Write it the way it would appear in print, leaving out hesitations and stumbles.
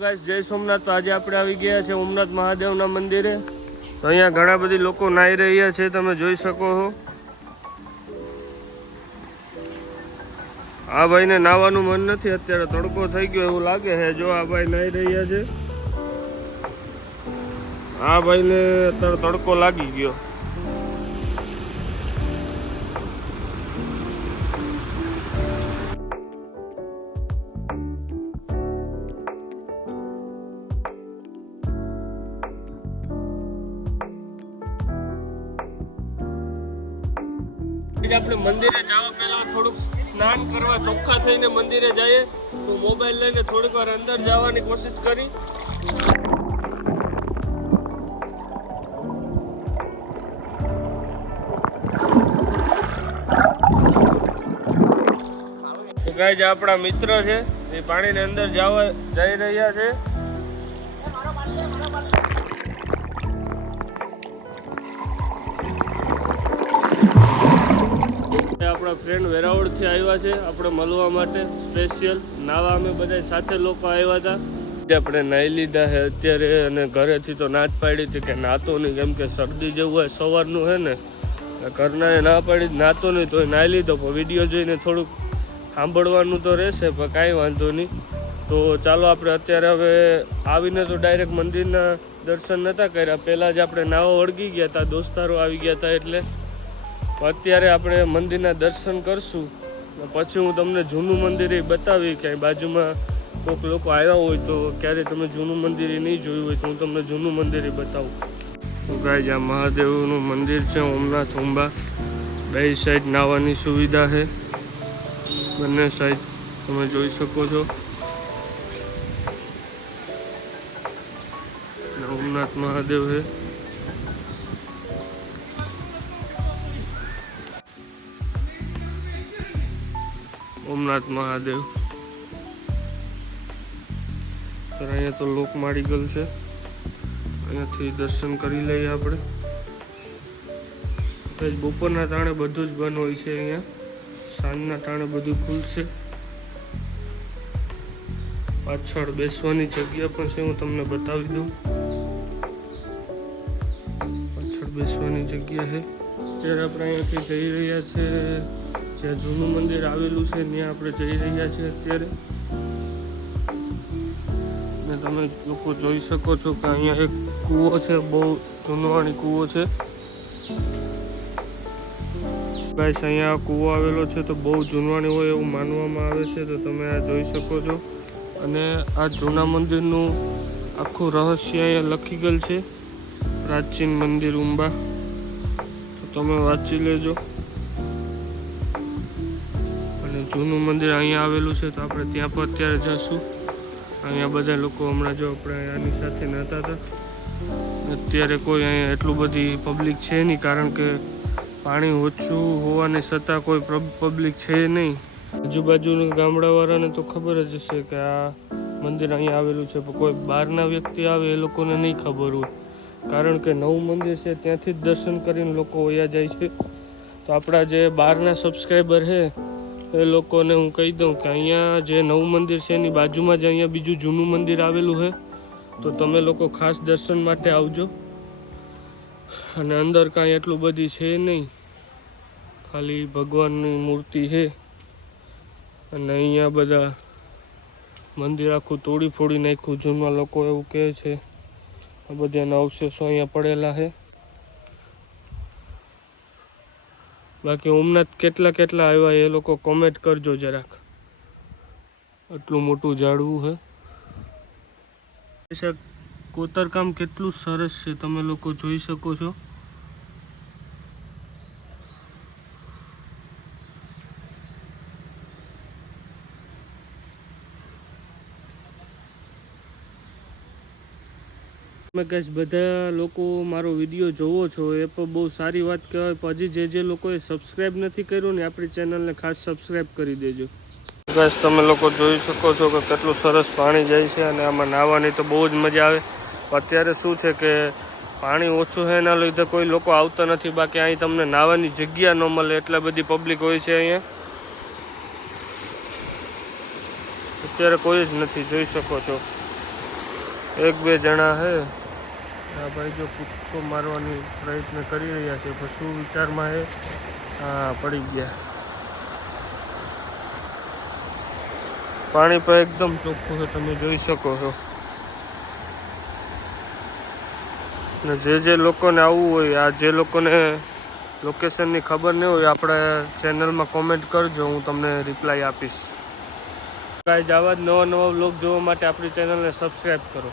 Guys જય સોમનાથ। તો આજે આપણે આવી ગયા છે ઓમનાથ મહાદેવના મંદિરે। તો અહીંયા ઘણા બધી લોકો નાહી રહ્યા છે, તમે જોઈ શકો છો। આ ભાઈને નાહવાનું મન નથી, અત્યારે તડકો થઈ ગયો એવું લાગે છે। જો આ ભાઈ નાહી રહ્યા છે, આ ભાઈને અત્યારે તડકો લાગી ગયો। આપણે મંદિરે જવા પહેલા થોડુંક સ્નાન કરવા ચોખ્ખા થઈને મંદિરે જઈએ। તો મોબાઈલ લઈને થોડીક વાર અંદર જવાની કોશિશ કરી। તો ગાઈસ આપણા મિત્ર છે, એ પાણીની અંદર જઈ રહ્યા છે। આપણા ફ્રેન્ડ વેરાવળથી આવ્યા છે આપણે મળવા માટે સ્પેશિયલ નાવા। અમે બધા સાથે લોકો આવ્યા હતા, આપણે નાહી લીધા છે અત્યારે। અને ઘરેથી તો ના જ પાડી હતી કે નાતો નહીં, કેમ કે શરદી જેવું હોય સવારનું છે ને, ઘરનાએ ના પાડી નાતો નહીં, તો નાહી લીધો। પણ વિડીયો જોઈને થોડુંક સાંભળવાનું તો રહેશે, પણ કાંઈ વાંધો નહીં। તો ચાલો આપણે અત્યારે હવે આવીને તો ડાયરેક્ટ મંદિરના દર્શન નહોતા કર્યા, પહેલાં જ આપણે નાવા વળગી ગયા હતા, દોસ્તારો આવી ગયા હતા એટલે। અત્યારે આપણે મંદિરના દર્શન કરશું, પછી હું તમને જૂનું મંદિર બતાવી કે બાજુમાં કોઈક લોકો આવ્યા હોય તો ક્યારે તમે જૂનું મંદિર નહીં જોયું હોય તો હું તમને જૂનું મંદિર બતાવું। તો ગાઈસ આ મહાદેવનું મંદિર છે ઓમનાથ ઉંબા। બે સાઈડ નાવાની સુવિધા છે, બંને સાઈડ તમે જોઈ શકો છો। ઓમનાથ મહાદેવ છે। ઓમનાથ મહાદેવ તો અહીંયા તો લોકમાળી ગલ છે, અહીંયાથી દર્શન કરી લઈએ આપણે। બપોરના ટાણે બધું જ બંધ હોય છે અહીંયા, સાંજના ટાણે બધું ખુલશે। પાછળ બેસવાની જગ્યા પણ છે, હું તમને બતાવી દઉં। પાછળ બેસવાની જગ્યા છે। અત્યારે આપણે અહીંયાથી જઈ રહ્યા છે જ્યાં જૂનું મંદિર આવેલું છે, ત્યાં આપણે જઈ રહ્યા છીએ અત્યારે। ને તમે લોકો જોઈ શકો છો કે અહીંયા એક કૂવો છે, બહુ જૂનવાણી કૂવો છે ગાઈસ। અહીંયા કૂવો આવેલો છે તો બહુ જૂનવાણી હોય એવું માનવામાં આવે છે, તો તમે આ જોઈ શકો છો। અને આ જૂના મંદિરનું આખું રહસ્ય અહીંયા લખી ગયેલ છે, પ્રાચીન મંદિર ઉંબા। તો તમે વાંચી લેજો। જૂનું મંદિર અહીંયા આવેલું છે, તો આપણે ત્યાં પર અત્યારે જઈશું। અહીંયા બધા લોકો હમણાં જો આપણે આની સાથે નહોતા હતા, અત્યારે કોઈ અહીંયા એટલું બધી પબ્લિક છે નહીં, કારણ કે પાણી ઓછું હોવાની છતાં કોઈ પબ્લિક છે નહીં। આજુબાજુના ગામડાવાળાને તો ખબર જ હશે કે આ મંદિર અહીંયા આવેલું છે, પણ કોઈ બહારના વ્યક્તિ આવે એ લોકોને નહીં ખબર હોય, કારણ કે નવું મંદિર છે ત્યાંથી જ દર્શન કરીને લોકો વયા જાય છે। તો આપણા જે બહારના સબસ્ક્રાઈબર છે એ લોકોને હું કહી દઉં કે અહીંયા જે નવું મંદિર છે એની બાજુમાં જ અહીંયા બીજું જૂનું મંદિર આવેલું છે, તો તમે લોકો ખાસ દર્શન માટે આવજો। અને અંદર કાંઈ એટલું બધી છે નહીં, ખાલી ભગવાનની મૂર્તિ છે। અને અહીંયા બધા મંદિર આખું તોડી ફોડી નાખ્યું, જૂના લોકો એવું કહે છે। આ બધાના અવશેષો અહીંયા પડેલા છે। બાકી ઓમનાથ કેટલા આવ્યા એ લોકો કોમેન્ટ કરજો જરાક, આટલું મોટું ઝાડવું છે। કોતરકામ કેટલું સરસ છે, તમે લોકો જોઈ શકો છો। તમે ગાઈસ બધા લોકો મારો વિડીયો જોવો છો એ પણ બહુ સારી વાત કહેવાય, પણ હજી જે લોકોએ સબસ્ક્રાઈબ નથી કર્યું ને આપણી ચેનલને ખાસ સબસ્ક્રાઈબ કરી દેજો ગાઈસ। તમે લોકો જોઈ શકો છો કે કેટલું સરસ પાણી જાય છે, અને આમાં નાહવાની તો બહુ જ મજા આવે। અત્યારે શું છે કે પાણી ઓછું છે એના લીધે કોઈ લોકો આવતા નથી, બાકી અહીં તમને નાહવાની જગ્યા ન મળે એટલા બધી પબ્લિક હોય છે અહીંયા। અત્યારે કોઈ જ નથી, જોઈ શકો છો। એક બે જણા હે આ ભાઈ જો કૂદકો મારવાની પ્રયત્ન કરી રહ્યા છે, પણ શું વિચારમાં હે? હા, પડી ગયા. પાણી પણ એકદમ ચોખ્ખું છે, તમે જોઈ શકો છો. ને જે લોકોને આવવું હોય, આ જે લોકોને લોકેશનની ખબર નહીં હોય, આપણે ચેનલમાં કોમેન્ટ કરજો, હું તમને રિપ્લાય આપીશ. ગાઈઝ આવા જ નવા વ્લોગ જોવા માટે આપણી ચેનલને સબસ્ક્રાઈબ કરો.